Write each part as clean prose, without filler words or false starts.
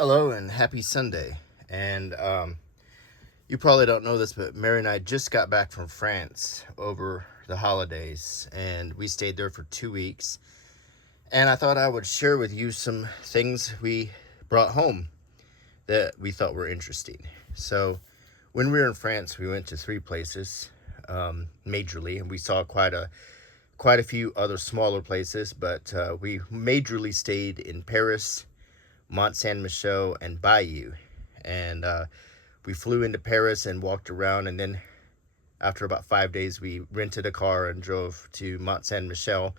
Hello and happy Sunday. And you probably don't know this, but Mary and I just got back from France over the holidays, and we stayed there for 2 weeks. And I thought I would share with you some things we brought home that we thought were interesting. So, when we were in France, we went to three places, majorly, and we saw quite a few other smaller places. But we majorly stayed in Paris, Mont Saint Michel, and Bayeux. And we flew into Paris and walked around. And then after about 5 days, we rented a car and drove to Mont Saint Michel,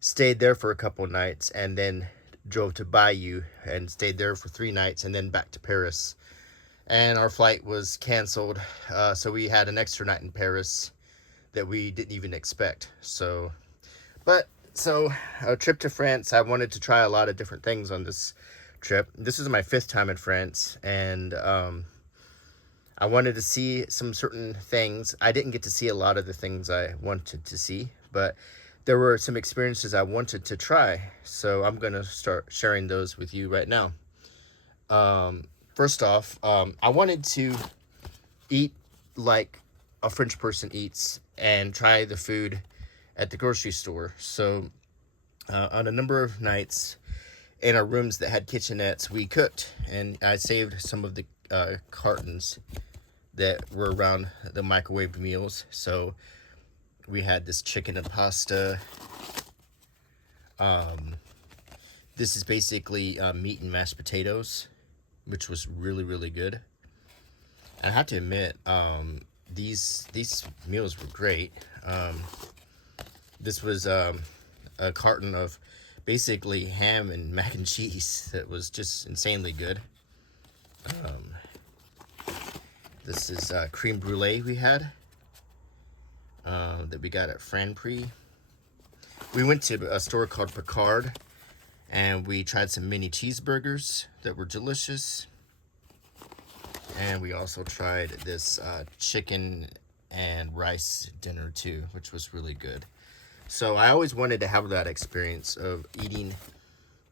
stayed there for a couple nights, and then drove to Bayeux and stayed there for 3 nights, and then back to Paris. And our flight was canceled, so we had an extra night in Paris that we didn't even expect. So a trip to France, I wanted to try a lot of different things on this trip. This is my 5th time in France, and I wanted to see some certain things. I didn't get to see a lot of the things I wanted to see, but there were some experiences I wanted to try. So I'm going to start sharing those with you right now. First off, I wanted to eat like a French person eats and try the food at the grocery store. So on a number of nights in our rooms that had kitchenettes, we cooked, and I saved some of the cartons that were around the microwave meals. So we had this chicken and pasta. This is basically meat and mashed potatoes, which was really, really good. And I have to admit, these meals were great. This was a carton of basically ham and mac and cheese that was just insanely good. This is creme brulee we had that we got at Franprix. We went to a store called Picard, and we tried some mini cheeseburgers that were delicious. And we also tried this chicken and rice dinner too, which was really good. So I always wanted to have that experience of eating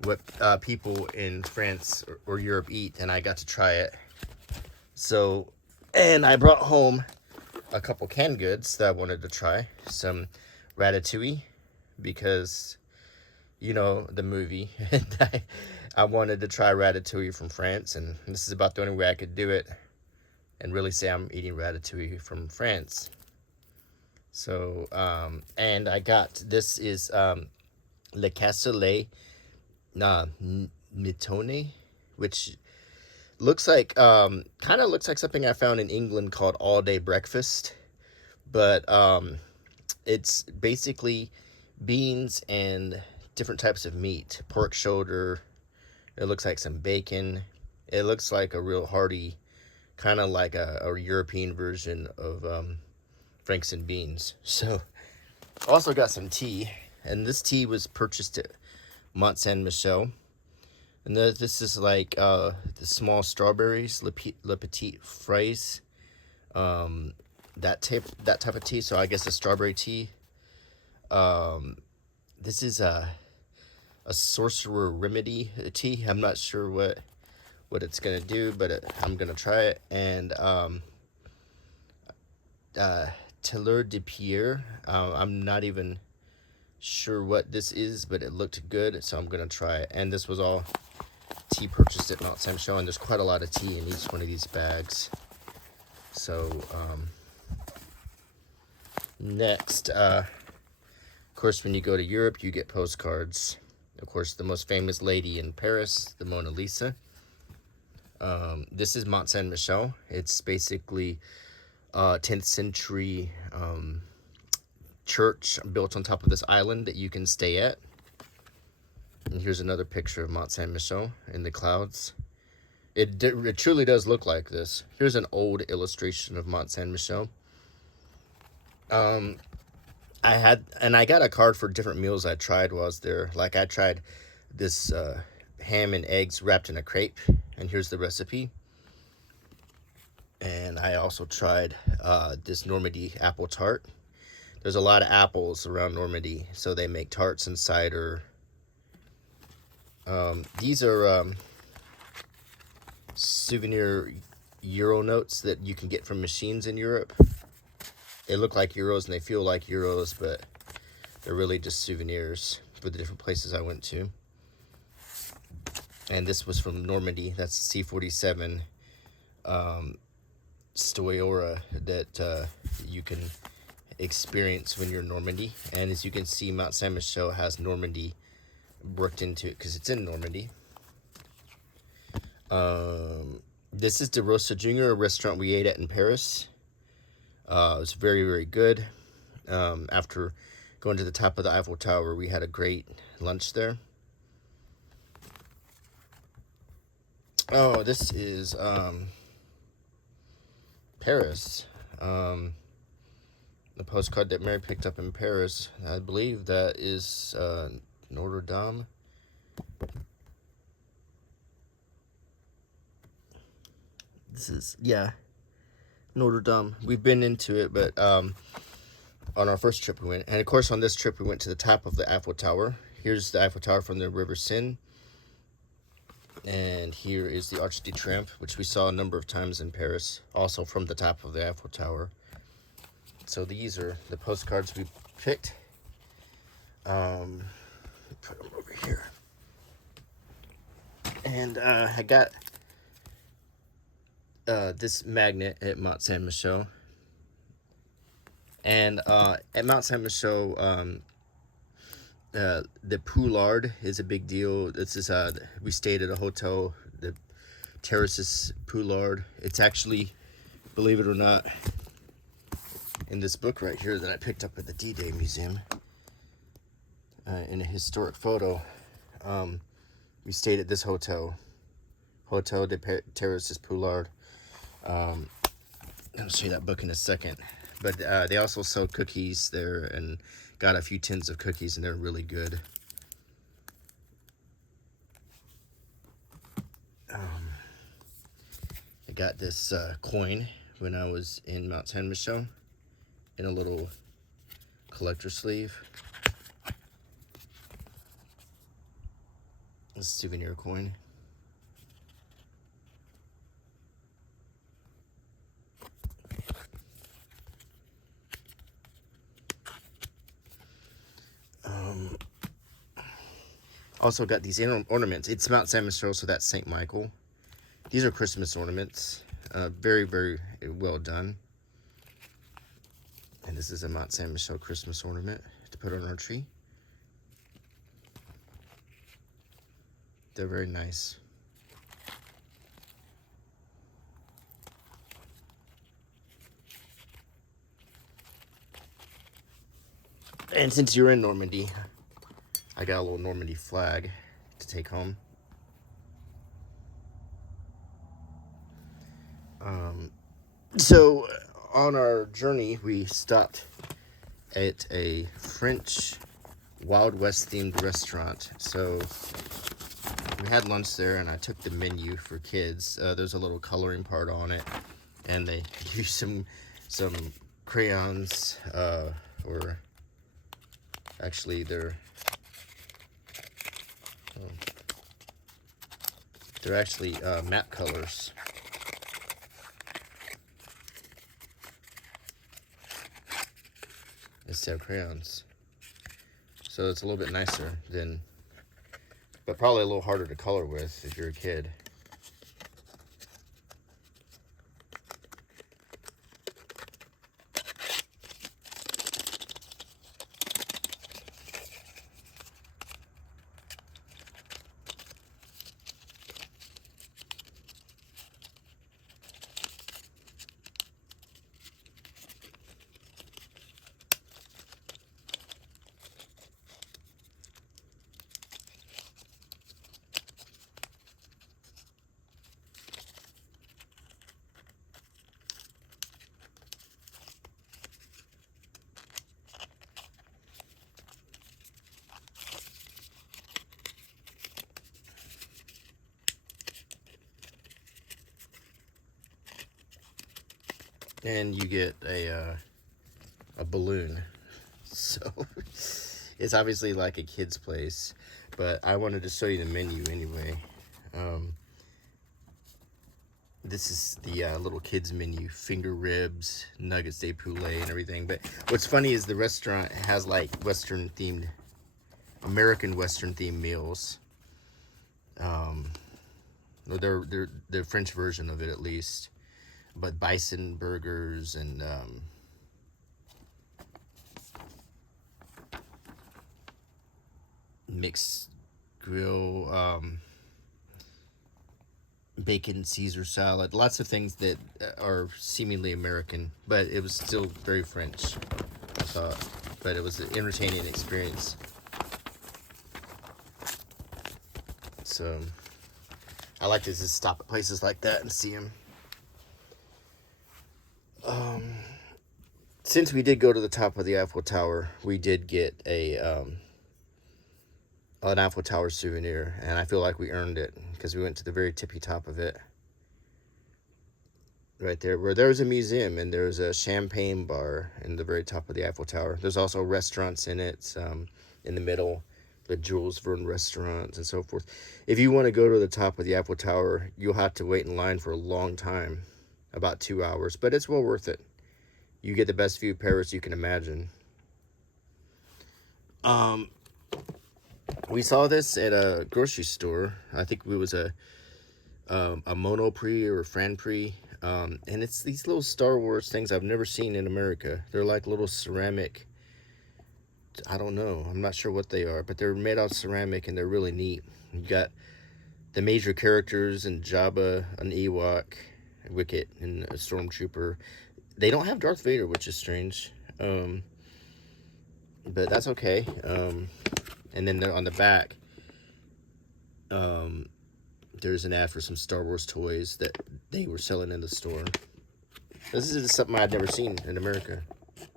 what people in France or Europe eat, and I got to try it. So, and I brought home a couple canned goods that I wanted to try. Some ratatouille, because you know the movie. I wanted to try ratatouille from France, and this is about the only way I could do it and really say I'm eating ratatouille from France. So, and I got, this is Le Cassoulet Mitone, which looks like, kind of looks like something I found in England called all day breakfast. But it's basically beans and different types of meat. Pork shoulder. It looks like some bacon. It looks like a real hearty, kind of like a European version of Franks and Beans. So, also got some tea, and this tea was purchased at Mont Saint Michel. And this is like the small strawberries, Le Petit Fraise, that type of tea. So I guess a strawberry tea. This is a sorcerer remedy tea. I'm not sure what it's gonna do, but I'm gonna try it. And Tellure de Pierre. I'm not even sure what this is, but it looked good, so I'm gonna try it. And this was all tea purchased at Mont Saint Michel, and there's quite a lot of tea in each one of these bags. So next, of course, when you go to Europe, you get postcards. Of course, the most famous lady in Paris, the Mona Lisa. This is Mont Saint Michel. It's basically 10th century church built on top of this island that you can stay at. And here's another picture of Mont Saint Michel in the clouds. It truly does look like this. Here's an old illustration of Mont Saint Michel. I got a card for different meals I tried while I was there. Like I tried this ham and eggs wrapped in a crepe, and here's the recipe. And I also tried this Normandy apple tart. There's a lot of apples around Normandy, so they make tarts and cider. These are souvenir Euro notes that you can get from machines in Europe. They look like euros and they feel like euros, but they're really just souvenirs for the different places I went to. And this was from Normandy. That's C-47 Stoyora that you can experience when you're in Normandy. And as you can see, Mount Saint Michel has Normandy worked into it because it's in Normandy. This is the Rosa Junior, a restaurant we ate at in Paris. It was very, very good. After going to the top of the Eiffel Tower, we had a great lunch there. Oh, this is Paris. The postcard that Mary picked up in Paris. I believe that is Notre Dame. This is, yeah, Notre Dame. We've been into it, but on our first trip we went. And of course on this trip we went to the top of the Eiffel Tower. Here's the Eiffel Tower from the River Seine. And here is the Arc de Triomphe, which we saw a number of times in Paris, also from the top of the Eiffel Tower. So these are the postcards we picked. Put them over here. And I got this magnet at Mont Saint Michel. And at Mont Saint Michel, the Poulard is a big deal. This is we stayed at a hotel, the Terraces Poulard. It's actually, believe it or not, in this book right here that I picked up at the D-Day Museum, in a historic photo. We stayed at this hotel, Hotel de Terraces Poulard. I'll show you that book in a second. But they also sell cookies there, and got a few tins of cookies, and they're really good. I got this coin when I was in Mount Saint Michel in a little collector sleeve. A souvenir coin. Also got these ornaments. It's Mount Saint Michel, so that's Saint Michael. These are Christmas ornaments. Very, very well done. And this is a Mount Saint Michel Christmas ornament to put on our tree. They're very nice. And since you're in Normandy, I got a little Normandy flag to take home. So on our journey, we stopped at a French Wild West themed restaurant. So we had lunch there, and I took the menu for kids. There's a little coloring part on it, and they give you some crayons, or actually they're actually map colors. Instead of crayons. So it's a little bit nicer than, but probably a little harder to color with if you're a kid. And you get a balloon. So it's obviously like a kid's place, but I wanted to show you the menu anyway. this is the little kids menu: finger ribs, nuggets de poulet, and everything. But what's funny is the restaurant has like American Western themed meals. Or they're the French version of it at least. But bison burgers and mixed grill, bacon Caesar salad, lots of things that are seemingly American, but it was still very French, I thought. But it was an entertaining experience. So I like to just stop at places like that and see them. Since we did go to the top of the Eiffel Tower, we did get an Eiffel Tower souvenir, and I feel like we earned it because we went to the very tippy top of it. Right there, where there's a museum and there's a champagne bar in the very top of the Eiffel Tower. There's also restaurants in it, in the middle, the Jules Verne restaurants and so forth. If you want to go to the top of the Eiffel Tower, you'll have to wait in line for a long time, about 2 hours, but it's well worth it. You get the best view of Paris you can imagine. We saw this at a grocery store. I think it was a Monoprix or Franprix. And it's these little Star Wars things I've never seen in America. They're like little ceramic, I don't know, I'm not sure what they are, but they're made out of ceramic and they're really neat. You got the major characters and Jabba, an Ewok, Wicket, and a Stormtrooper. They don't have Darth Vader, which is strange, but that's okay. And then they're on the back. There's an ad for some Star Wars toys that they were selling in the store. This is something I'd never seen in America.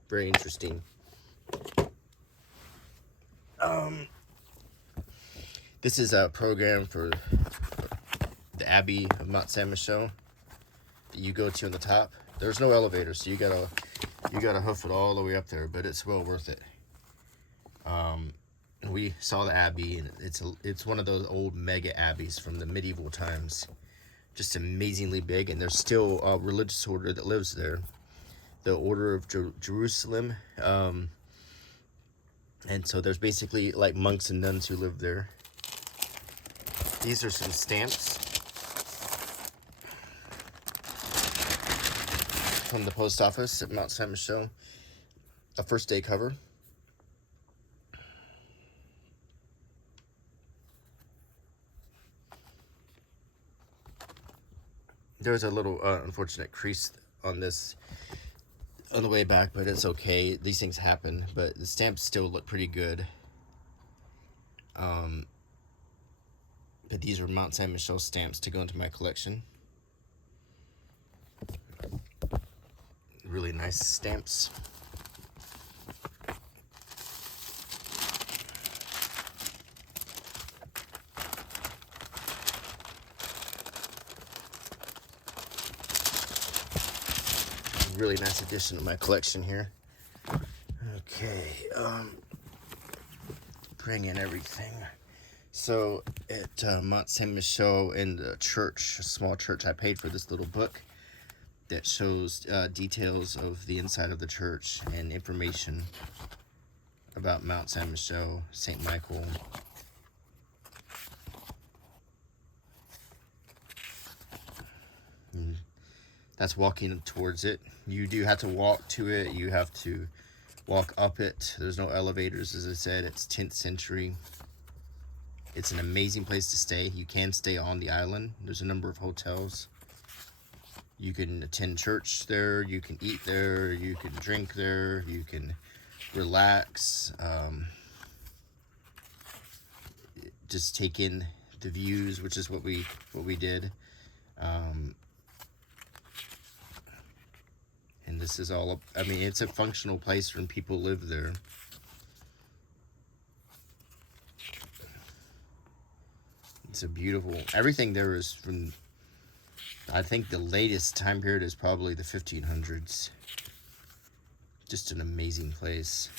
Very interesting. This is a program for the Abbey of Mont Saint Michel that you go to on the top. There's no elevator, so you gotta hoof it all the way up there, but it's well worth it. We saw the Abbey, and it's one of those old mega abbeys from the medieval times. Just amazingly big, and there's still a religious order that lives there, the Order of Jerusalem. And so there's basically like monks and nuns who live there. These are some stamps from the post office at Mont Saint Michel. A first day cover. There's a little unfortunate crease on this on the way back, but it's okay. These things happen, but the stamps still look pretty good. But these are Mont Saint Michel stamps to go into my collection. Really nice stamps. Really nice addition to my collection here. Okay, bring in everything. So at Mont Saint Michel in the church, a small church, I paid for this little book that shows details of the inside of the church and information about Mont Saint Michel, St. Michael. That's walking towards it. You do have to walk to it. You have to walk up it. There's no elevators, as I said. It's 10th century. It's an amazing place to stay. You can stay on the island. There's a number of hotels. You can attend church there. You can eat there. You can drink there. You can relax. Just take in the views, which is what we did. And this is all, I mean, it's a functional place when people live there. It's a beautiful, everything there is from, I think the latest time period is probably the 1500s. Just an amazing place.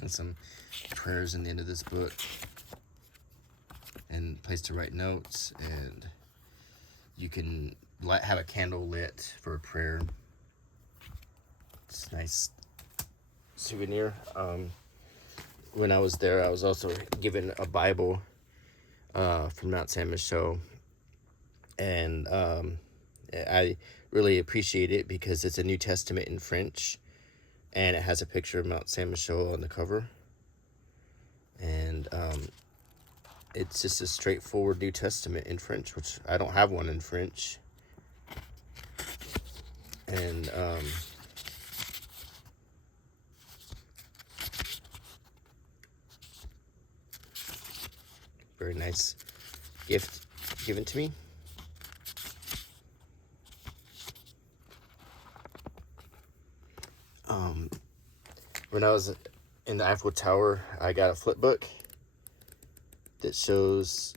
and some prayers in the end of this book, and place to write notes, and you can have a candle lit for a prayer. It's a nice souvenir. When I was there, I was also given a Bible from Mount Saint Michel, and I really appreciate it because it's a New Testament in French, and it has a picture of Mount Saint Michel on the cover, and it's just a straightforward New Testament in French, which I don't have one in French, and very nice gift given to me. When I was in the Eiffel Tower, I got a flip book that shows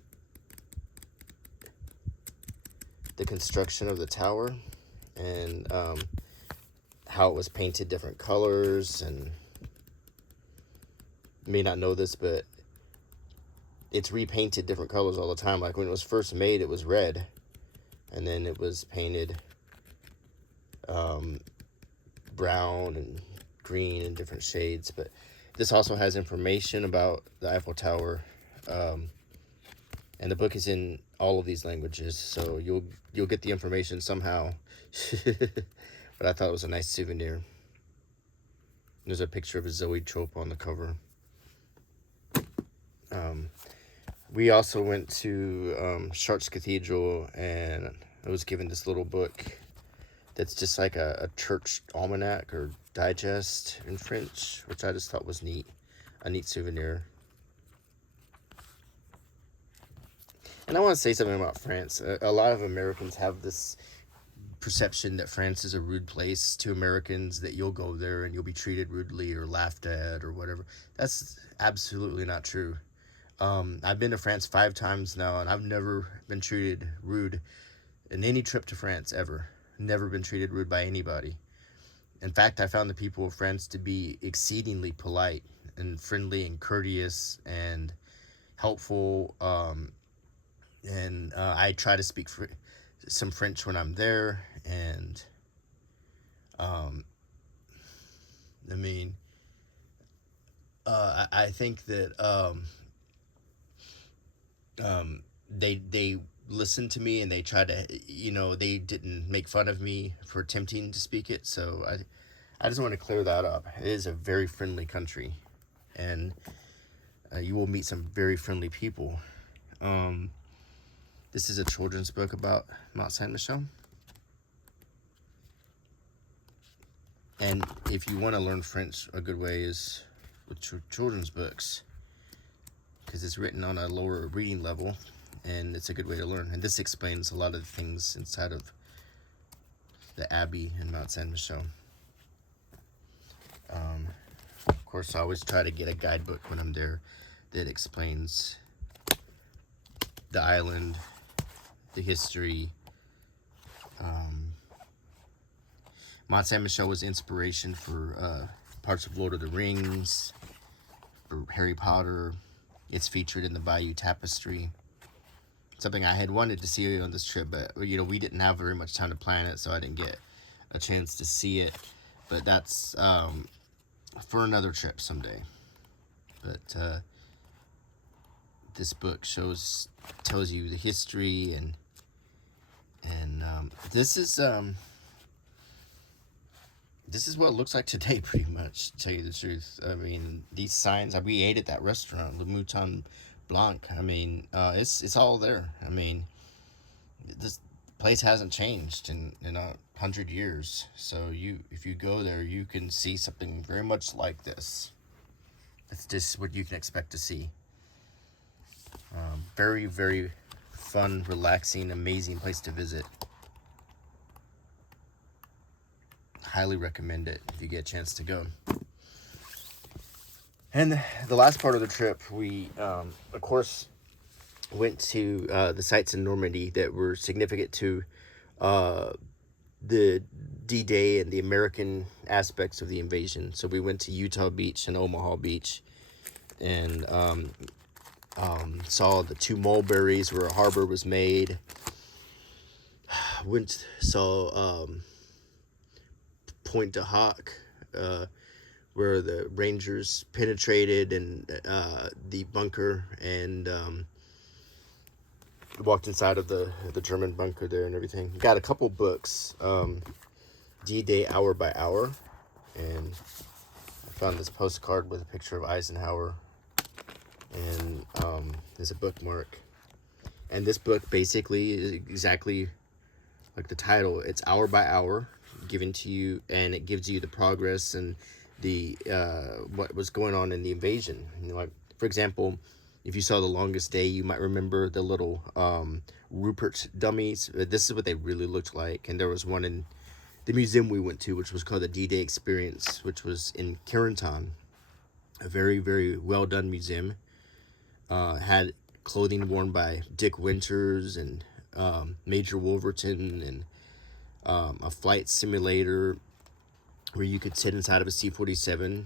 the construction of the tower and how it was painted different colors. And you may not know this, but it's repainted different colors all the time. Like when it was first made, it was red, and then it was painted brown and green and different shades. But this also has information about the Eiffel Tower, and the book is in all of these languages, so you'll get the information somehow. But I thought it was a nice souvenir. There's a picture of a Zoe Trope on the cover. We also went to Chartres Cathedral, and I was given this little book that's just like a church almanac or digest in French, which I just thought was neat, a neat souvenir. And I want to say something about France. A lot of Americans have this perception that France is a rude place to Americans, that you'll go there and you'll be treated rudely or laughed at or whatever. That's absolutely not true. I've been to France 5 times now, and I've never been treated rude in any trip to France ever. Never been treated rude by anybody. In fact, I found the people of France to be exceedingly polite and friendly and courteous and helpful. And I try to speak some French when I'm there. And I think that they listened to me, and they tried to, they didn't make fun of me for attempting to speak it. So I just want to clear that up. It is a very friendly country, and you will meet some very friendly people. This is a children's book about Mount Saint Michel. And if you want to learn French, a good way is with children's books, because it's written on a lower reading level, and it's a good way to learn. And this explains a lot of the things inside of the Abbey in Mount Saint Michel. Of course, I always try to get a guidebook when I'm there that explains the island, the history. Mont Saint Michel was inspiration for parts of Lord of the Rings, for Harry Potter. It's featured in the Bayeux Tapestry. Something I had wanted to see on this trip, but we didn't have very much time to plan it, so I didn't get a chance to see it. But that's for another trip someday. But this book tells you the history, and this is what it looks like today, pretty much, to tell you the truth. I mean, these signs, we ate at that restaurant, Le Mouton Blanc. I mean, it's all there. I mean, this place hasn't changed in 100 years. So if you go there, you can see something very much like this. It's just what you can expect to see. Very, very fun, relaxing, amazing place to visit. Highly recommend it if you get a chance to go. And the last part of the trip, we, of course, went to the sites in Normandy that were significant to the D-Day and the American aspects of the invasion. So we went to Utah Beach and Omaha Beach, and saw the two mulberries where a harbor was made. Saw Pointe du Hoc, where the Rangers penetrated and the bunker, and walked inside of the German bunker there and everything. Got a couple books, D-Day Hour by Hour, and I found this postcard with a picture of Eisenhower, and there's a bookmark. And this book basically is exactly like the title. It's hour by hour given to you, and it gives you the progress and the what was going on in the invasion. You know, like, for example, if you saw The Longest Day, you might remember the little Rupert dummies. This is what they really looked like. And there was one in the museum we went to, which was called the D-Day Experience, which was in Carentan, a very, very well done museum. Had clothing worn by Dick Winters and Major Wolverton, and a flight simulator where you could sit inside of a C-47.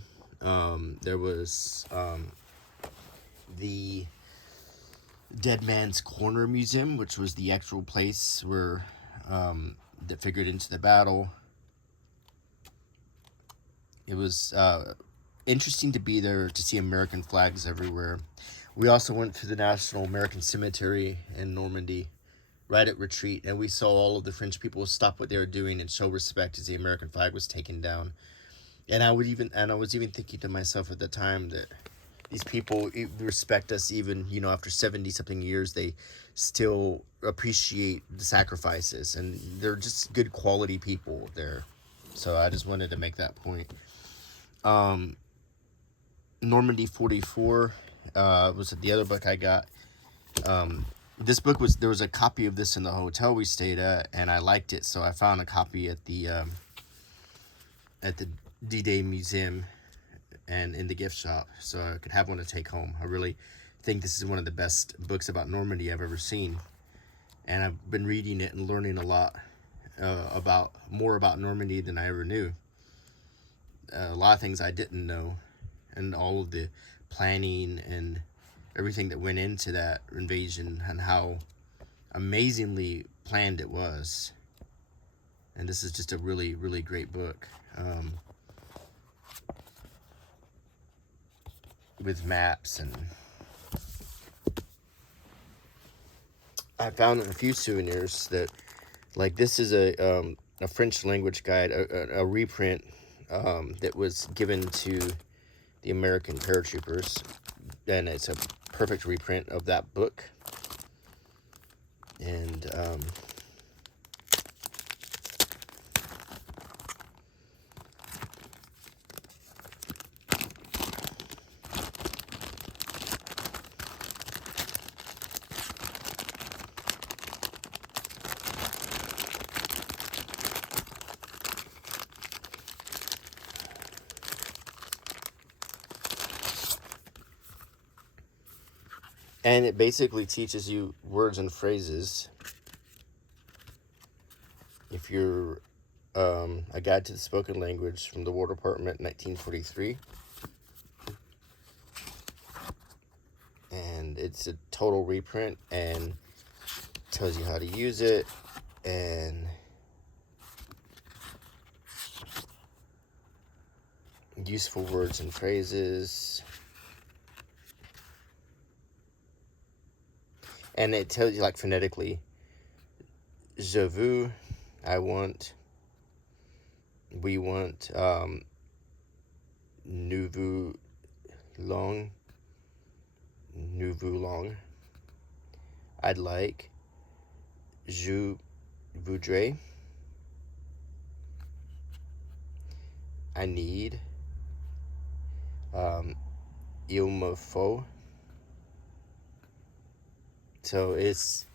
There was the Dead Man's Corner Museum, which was the actual place where that figured into the battle. It was interesting to be there, to see American flags everywhere. We also went to the National American Cemetery in Normandy, right at retreat, and we saw all of the French people stop what they were doing and show respect as the American flag was taken down. And I was even thinking to myself at the time that these people respect us, even, you know, after 70 something years. They still appreciate the sacrifices, and they're just good quality people there. So I just wanted to make that point. Normandy 44 was the other book I got. This book there was a copy of this in the hotel we stayed at, and I liked it, so I found a copy at the D-Day Museum and in the gift shop, so I could have one to take home. I really think this is one of the best books about Normandy I've ever seen, and I've been reading it and learning a lot more about Normandy than I ever knew. A lot of things I didn't know, and all of the planning and everything that went into that invasion, and how amazingly planned it was. And this is just a really, really great book, with maps, and I found a few souvenirs that, like, this is a French language guide, a reprint that was given to the American paratroopers, and it's a perfect reprint of that book. And it basically teaches you words and phrases. If you're a guide to the spoken language from the War Department, 1943. And it's a total reprint, and tells you how to use it, and useful words and phrases. And it tells you, like, phonetically, je veux, I want, we want, nous voulons, I'd like, je voudrais, I need, il me faut. So it's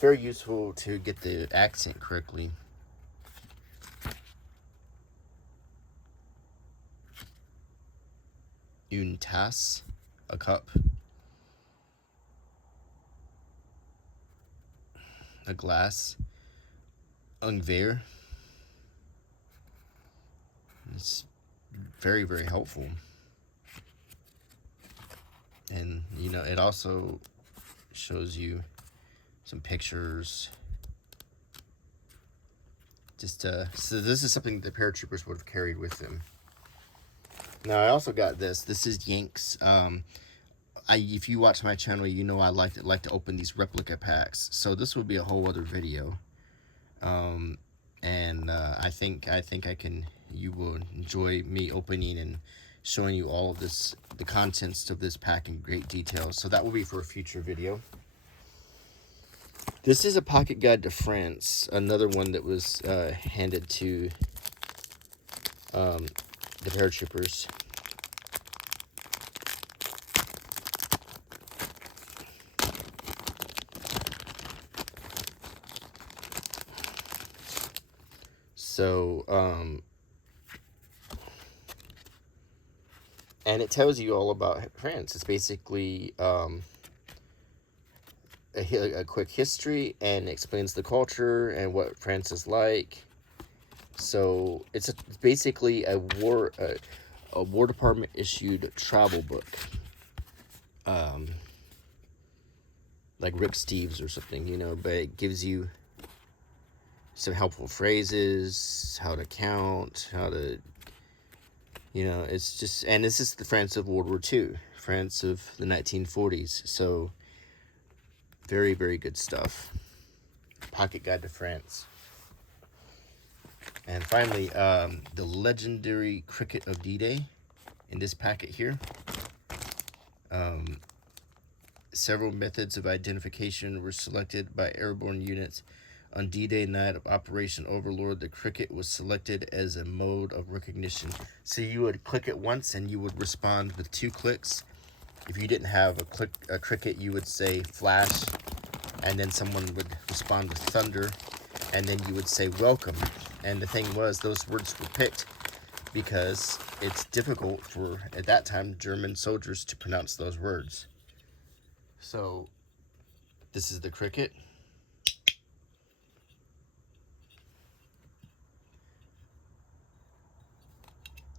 very useful to get the accent correctly. Une tasse, a cup. A glass. Un verre, it's very, very helpful. And, you know, it also shows you some pictures. Just, so this is something the paratroopers would have carried with them. Now, I also got this. This is Yanks. If you watch my channel, you know I like to open these replica packs. So this will be a whole other video. I think you will enjoy me opening and showing you all of this, the contents of this pack in great detail. So that will be for a future video. This is a pocket guide to France, another one that was handed to the paratroopers. So, and it tells you all about France. It's basically a quick history, and explains the culture and what France is like. So it's basically a War Department issued travel book, like Rick Steves or something, you know. But it gives you some helpful phrases, how to count, how to, you know, it's just, and this is the France of World War II, France of the 1940s. So very, very good stuff. Pocket Guide to France. And finally, the legendary cricket of D-Day in this packet here. Several methods of identification were selected by airborne units. On D-Day night of Operation Overlord, the cricket was selected as a mode of recognition. So you would click it once and you would respond with 2 clicks. If you didn't have a cricket, you would say flash, and then someone would respond with thunder, and then you would say welcome. And the thing was, those words were picked because it's difficult for, at that time, German soldiers to pronounce those words. So this is the cricket.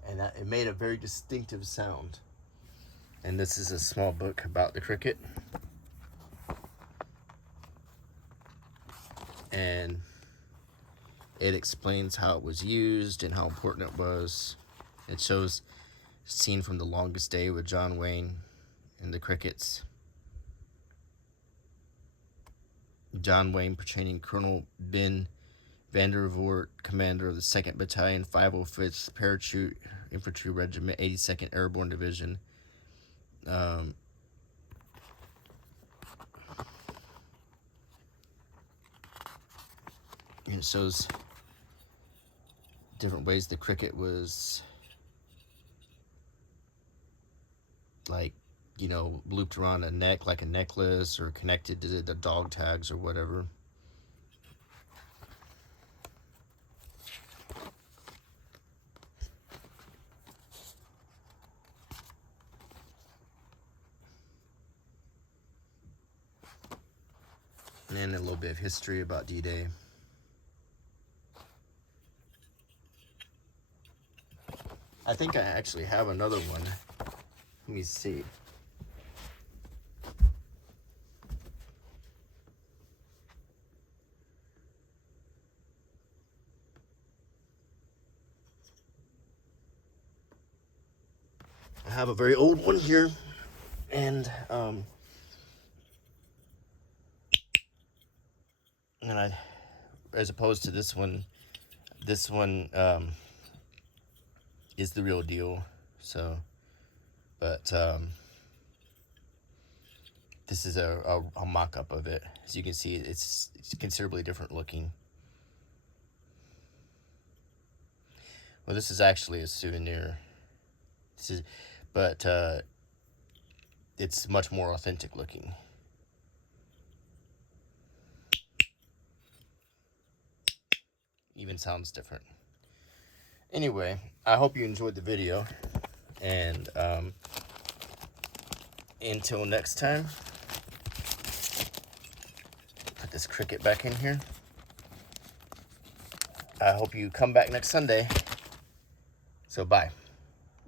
And it made a very distinctive sound. And this is a small book about the cricket. And it explains how it was used and how important it was. It shows a scene from The Longest Day with John Wayne and the crickets. John Wayne portraying Colonel Ben Vandervoort, commander of the 2nd Battalion, 505th Parachute Infantry Regiment, 82nd Airborne Division. And it shows different ways the cricket was, like, you know, looped around a neck like a necklace, or connected to the dog tags or whatever. And a little bit of history about D-Day. I think I actually have another one. Let me see. I have a very old one here, and I, as opposed to this one is the real deal. So, but this is a mock-up of it. As you can see, it's considerably different looking. Well, this is actually a souvenir. But it's much more authentic looking. Even sounds different. Anyway, I hope you enjoyed the video, and until next time, put this cricket back in here. I hope you come back next Sunday So bye.